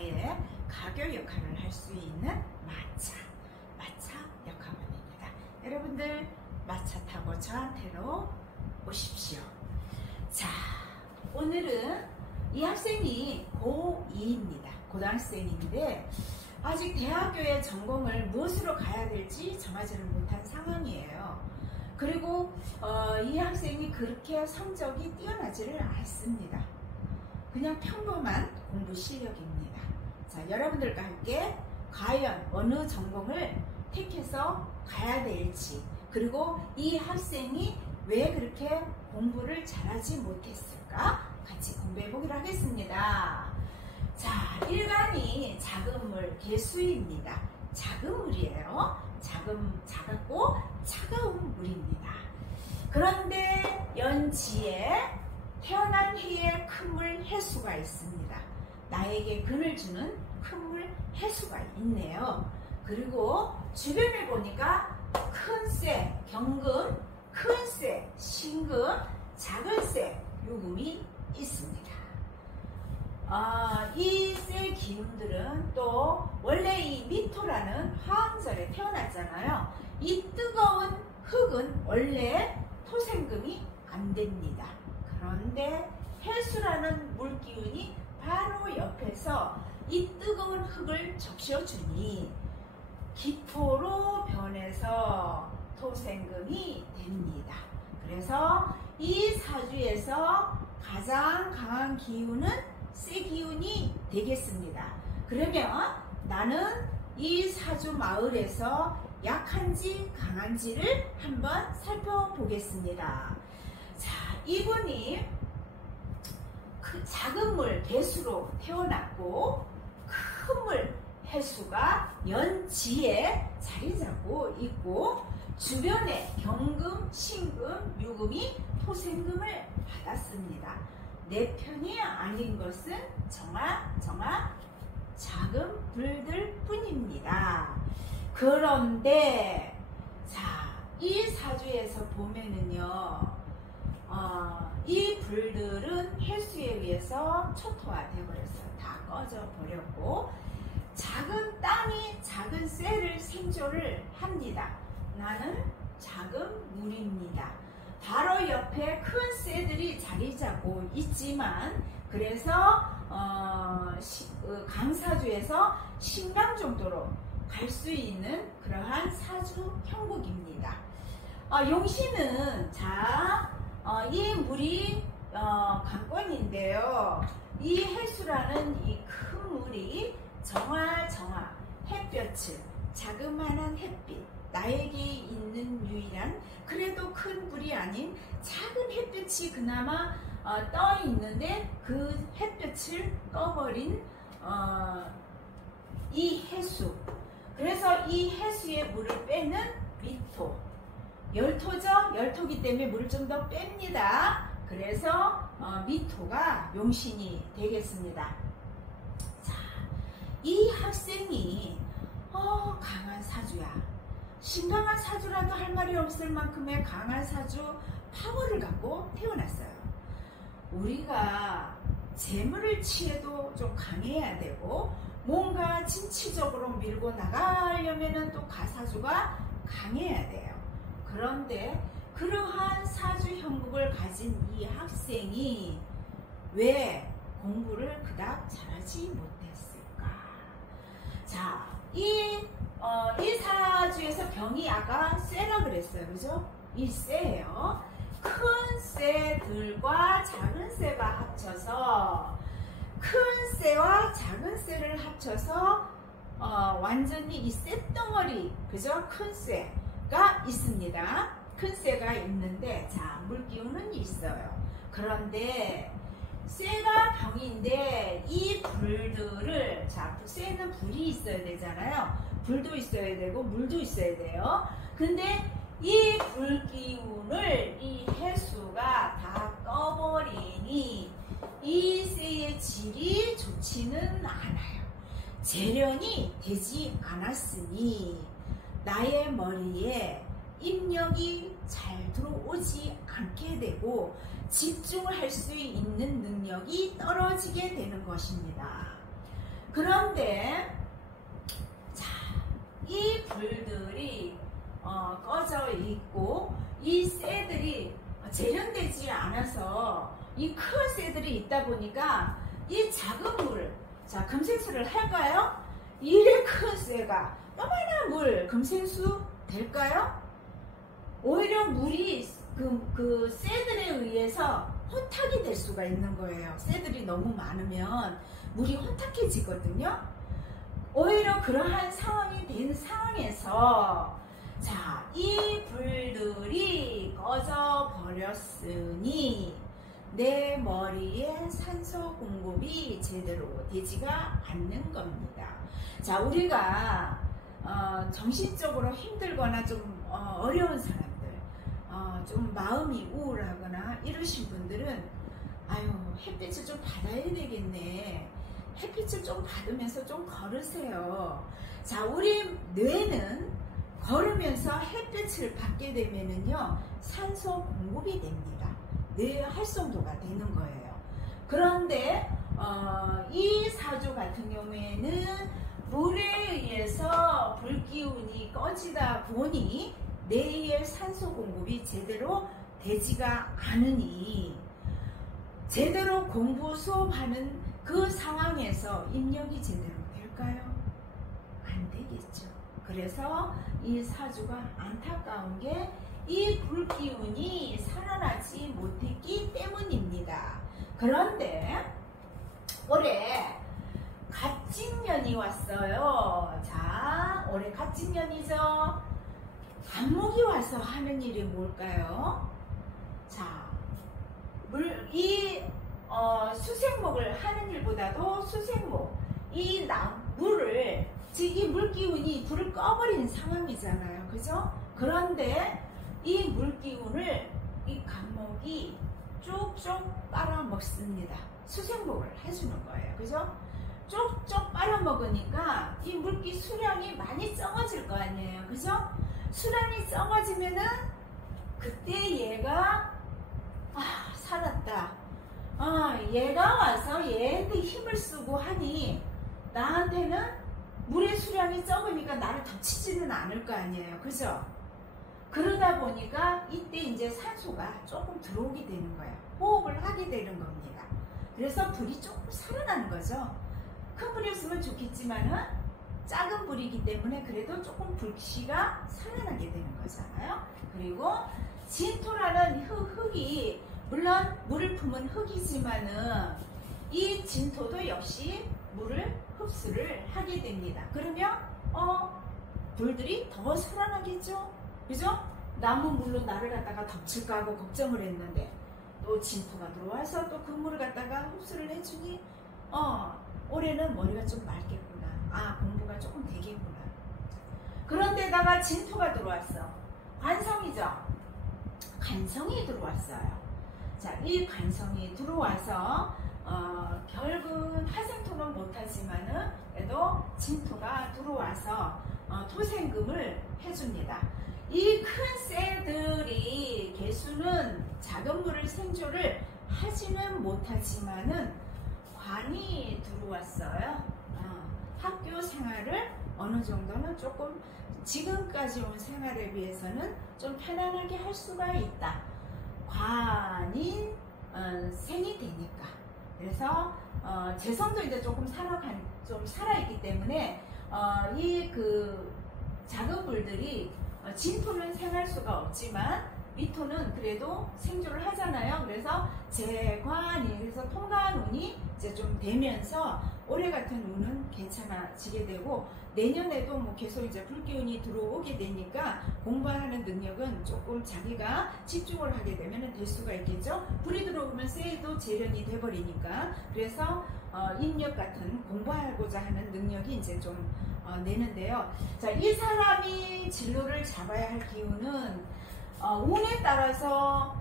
하나의 가교 역할을 할 수 있는 마차 역학원입니다. 여러분들 마차 타고 저한테로 오십시오. 자, 오늘은 이 학생이 고2입니다. 고등학생인데 아직 대학교의 전공을 무엇으로 가야 될지 정하지를 못한 상황이에요. 그리고 이 학생이 그렇게 성적이 뛰어나지를 않습니다. 그냥 평범한 공부 실력입니다. 자, 여러분들과 함께 과연 어느 전공을 택해서 가야 될지, 그리고 이 학생이 왜 그렇게 공부를 잘하지 못했을까 같이 공부해 보기로 하겠습니다. 자, 일간이 작은 물 개수입니다. 작은 물이에요. 작았고 차가운 물입니다. 그런데 연지에 태어난 해에 큰 물 해수가 있습니다. 나에게 근을 주는 큰 물 해수가 있네요. 그리고 주변에 보니까 큰 쇠, 경금, 큰 쇠, 신금, 작은 쇠, 요금이 있습니다. 이 쇠 기운들은 또 원래 이 미토라는 화왕절에 태어났잖아요. 이 뜨거운 흙은 원래 토생금이 안 됩니다. 그런데 해수라는 물기운이 바로 옆에서 이 뜨거운 흙을 적셔주니 기토로 변해서 토생금이 됩니다. 그래서 이 사주에서 가장 강한 기운은 쇠 기운이 되겠습니다. 그러면 나는 이 사주 마을에서 약한지 강한지를 한번 살펴보겠습니다. 자, 이분이 그 작은 물 개수로 태어났고 큰 물 해수가 연지에 자리 잡고 있고 주변에 경금, 신금, 유금이 토생금을 받았습니다. 내 편이 아닌 것은 정화 작은 불들 뿐입니다. 그런데 자, 이 사주에서 보면은요, 이 불들은 해수에 의해서 초토화되어 버렸어요. 다 꺼져 버렸고 작은 땅이 작은 쇠를 생조를 합니다. 나는 작은 물입니다. 바로 옆에 큰 쇠들이 자리 잡고 있지만 그래서 강사주에서 신강 정도로 갈 수 있는 그러한 사주 형국입니다. 용신은 자, 이 물이 강권인데요. 이 해수라는 이 큰 물이 정화 햇볕을 자그마한 햇빛 나에게 있는 유일한 그래도 큰 불이 아닌 작은 햇볕이 그나마 떠 있는데 그 햇볕을 꺼버린 이 해수. 그래서 이 해수의 물을 빼는 미토. 열토죠? 열토기 때문에 물을 좀 더 뺍니다. 그래서 미토가 용신이 되겠습니다. 자, 이 학생이 강한 사주야. 신강한 사주라도 할 말이 없을 만큼의 강한 사주 파워를 갖고 태어났어요. 우리가 재물을 취해도 좀 강해야 되고 뭔가 진취적으로 밀고 나가려면 또 가사주가 강해야 돼요. 그런데 그러한 사주 형국을 가진 이 학생이 왜 공부를 그닥 잘하지 못했을까? 자, 이 사주에서 병이 아까 쇠라 그랬어요. 그죠? 이 쇠예요. 큰 쇠들과 작은 쇠가 합쳐서 큰 쇠와 작은 쇠를 합쳐서 완전히 이 쇠덩어리, 그죠? 큰 쇠가 있습니다. 큰 쇠가 있는데 자, 물기운은 있어요. 그런데 쇠가 병인데 이 불들을, 자, 쇠는 불이 있어야 되잖아요. 불도 있어야 되고 물도 있어야 돼요. 근데 이 불기운을 이 해수가 다 꺼버리니 이 쇠의 질이 좋지는 않아요. 재련이 되지 않았으니 나의 머리에 입력이 잘 들어오지 않게 되고 집중을 할 수 있는 능력이 떨어지게 되는 것입니다. 그런데 자, 이 불들이 꺼져 있고 이 쇠들이 재련되지 않아서 이 큰 쇠들이 있다 보니까 이 작은 물, 자 금생수를 할까요? 이래 큰 쇠가 요만한 물 금생수 될까요? 오히려 물이 그 쇠들에 의해서 혼탁이 될 수가 있는 거예요. 쇠들이 너무 많으면 물이 혼탁해지거든요. 오히려 그러한 상황이 된 상황에서 자, 이 불들이 꺼져 버렸으니 내 머리에 산소 공급이 제대로 되지가 않는 겁니다. 자, 우리가 정신적으로 힘들거나 좀 어려운 사람들, 좀 마음이 우울하거나 이러신 분들은 아유, 햇빛을 좀 받아야 되겠네. 햇빛을 좀 받으면서 좀 걸으세요. 자, 우리 뇌는 걸으면서 햇빛을 받게 되면은요, 산소 공급이 됩니다. 뇌의 활성도가 되는 거예요. 그런데 이 사주 같은 경우에는 물에 의해서 불기운이 꺼지다 보니 뇌의 산소 공급이 제대로 되지가 않으니 제대로 공부 수업하는 그 상황에서 입력이 제대로 될까요? 안 되겠죠. 그래서 이 사주가 안타까운 게 이 불기운이 살아나지 못했기 때문입니다. 그런데 올해 갑진년이 왔어요. 자, 올해 갑진년이죠. 간목이 와서 하는 일이 뭘까요? 자, 수생목을 하는 일보다도 수생목, 물을, 즉 이 물기운이 불을 꺼버린 상황이잖아요. 그죠? 그런데 이 물기운을 이 간목이 쭉쭉 빨아먹습니다. 수생목을 해주는 거예요. 그죠? 쪽쪽 빨아먹으니까 이 물기 수량이 많이 적어질 거 아니에요. 그죠? 수량이 적어지면은 그때 얘가 살았다. 얘가 와서 얘한테 힘을 쓰고 하니 나한테는 물의 수량이 적으니까 나를 덮치지는 않을 거 아니에요. 그죠? 그러다 보니까 이때 이제 산소가 조금 들어오게 되는 거예요. 호흡을 하게 되는 겁니다. 그래서 불이 조금 살아나는 거죠. 큰 불이었으면 좋겠지만은 작은 불이기 때문에 그래도 조금 불씨가 살아나게 되는 거잖아요. 그리고 진토라는 흙이 물론 물을 품은 흙이지만은 이 진토도 역시 물을 흡수를 하게 됩니다. 그러면 불들이 더 살아나겠죠. 그죠? 나무 물로 나를 갖다가 덮칠까 하고 걱정을 했는데 또 진토가 들어와서 또 그 물을 갖다가 흡수를 해주니 올해는 머리가 좀 맑겠구나. 공부가 조금 되겠구나. 그런데다가 진토가 들어왔어. 관성이죠. 간성이 들어왔어요. 자, 이 간성이 들어와서 결국은 화생토는 못하지만은 그래도 진토가 들어와서 토생금을 해줍니다. 이 큰 쇠들이 개수는 작은 물을 생조를 하지는 못하지만은 관이 들어왔어요. 학교 생활을 어느 정도는 조금 지금까지 온 생활에 비해서는 좀 편안하게 할 수가 있다. 관이 생이 되니까. 그래서 재성도 이제 조금 살아있기 때문에 이 작은 불들이 진토는 생할 수가 없지만 미토는 그래도 생존을 하잖아요. 그래서 재관이, 그래서 통관운이 이제 좀 되면서 올해 같은 운은 괜찮아지게 되고 내년에도 뭐 계속 이제 불기운이 들어오게 되니까 공부하는 능력은 조금 자기가 집중을 하게 되면 될 수가 있겠죠. 불이 들어오면 쇠도 재련이 돼버리니까. 그래서 인력 같은 공부하고자 하는 능력이 이제 좀 내는데요. 자, 이 사람이 진로를 잡아야 할 기운은 운에 따라서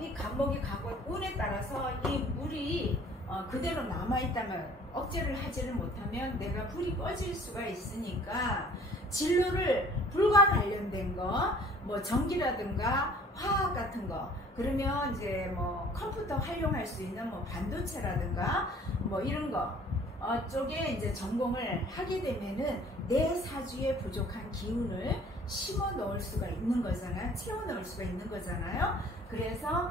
이 간목이 가고 운에 따라서 이 물이 그대로 남아있다면 억제를 하지를 못하면 내가 불이 꺼질 수가 있으니까 진로를 불과 관련된 거, 뭐 전기라든가 화학 같은 거, 그러면 이제 뭐 컴퓨터 활용할 수 있는 뭐 반도체라든가 뭐 이런 거, 쪽에 이제 전공을 하게 되면은 내 사주에 부족한 기운을 심어 넣을 수가 있는 거잖아요. 채워 넣을 수가 있는 거잖아요. 그래서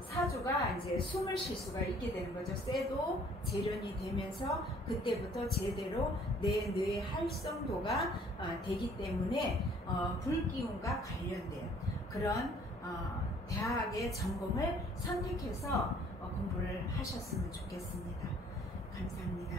사주가 이제 숨을 쉴 수가 있게 되는 거죠. 쇠도 재련이 되면서 그때부터 제대로 내 뇌의 활성도가 되기 때문에 불기운과 관련된 그런 대학의 전공을 선택해서 공부를 하셨으면 좋겠습니다. 감사합니다.